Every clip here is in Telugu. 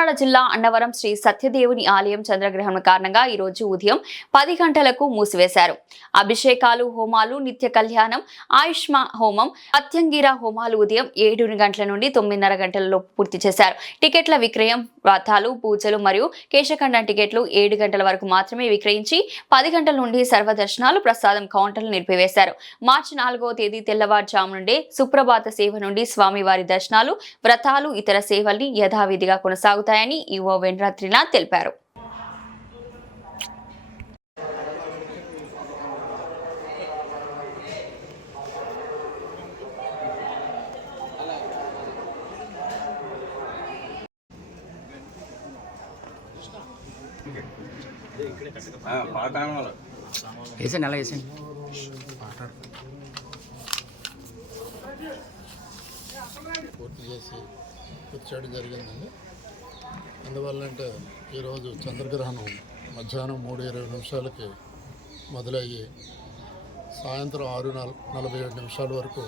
కాకినాడ జిల్లా అన్నవరం శ్రీ సత్యదేవుని ఆలయం చంద్రగ్రహణం కారణంగా ఈ రోజు ఉదయం 10 గంటలకు మూసివేశారు. అభిషేకాలు, హోమాలు, నిత్య కళ్యాణం, ఆయుష్మా హోమం, అత్యంగిర హోమాలు ఉదయం 7 గంటల నుండి 9:30 గంటలలో పూర్తి చేశారు. టికెట్ల విక్రయం, వ్రతాలు, పూజలు మరియు కేశఖండం టికెట్లు 7 గంటల వరకు మాత్రమే విక్రయించి 10 గంటల నుండి సర్వదర్శనాలు, ప్రసాదం కౌంటర్లు నిలిపివేశారు. మార్చి 4వ తేదీ తెల్లవారుజాము నుండి సుప్రభాత సేవ నుండి స్వామివారి దర్శనాలు, వ్రతాలు, ఇతర సేవల్ని యథావిధిగా కొనసాగుతాయని ఈవో వెంకట్రాత్రినాథ్ తెలిపారు. వేసండి అలా వేసండి. పూర్తి చేసి వచ్చేయడం జరిగిందండి. అందువల్లంటే ఈరోజు చంద్రగ్రహణం మధ్యాహ్నం 3:20 మొదలయ్యి సాయంత్రం 6:47 వరకు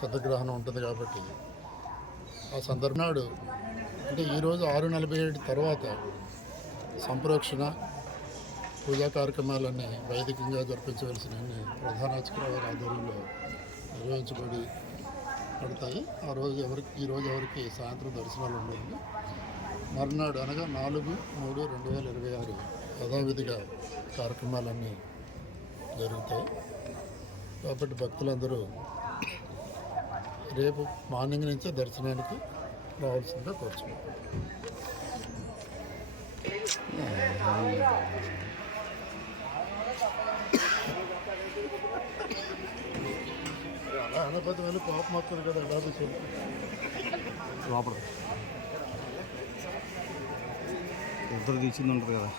చంద్రగ్రహణం ఉంటుంది. కాబట్టి ఆ సందర్భనాడు అంటే ఈరోజు 6:47 తర్వాత సంప్రోక్షణ పూజా కార్యక్రమాలన్నీ వైదికంగా జరిపించవలసిన ప్రధాన అర్చకుల ఆధ్వర్యంలో నిర్వహించబడి పడతాయి. ఈరోజు ఎవరికి సాయంత్రం దర్శనాలు ఉండండి. మర్నాడు అనగా 4/3/2026 యథావిధిగా కార్యక్రమాలన్నీ జరుగుతాయి. కాబట్టి భక్తులందరూ రేపు మార్నింగ్ నుంచే దర్శనానికి రావాల్సిందిగా కోరుచున్నాం. అనపతి వెళ్ళి పాపం వస్తుంది కదా, లోపల ఇద్దరు తీసింది ఉంటుంది కదా.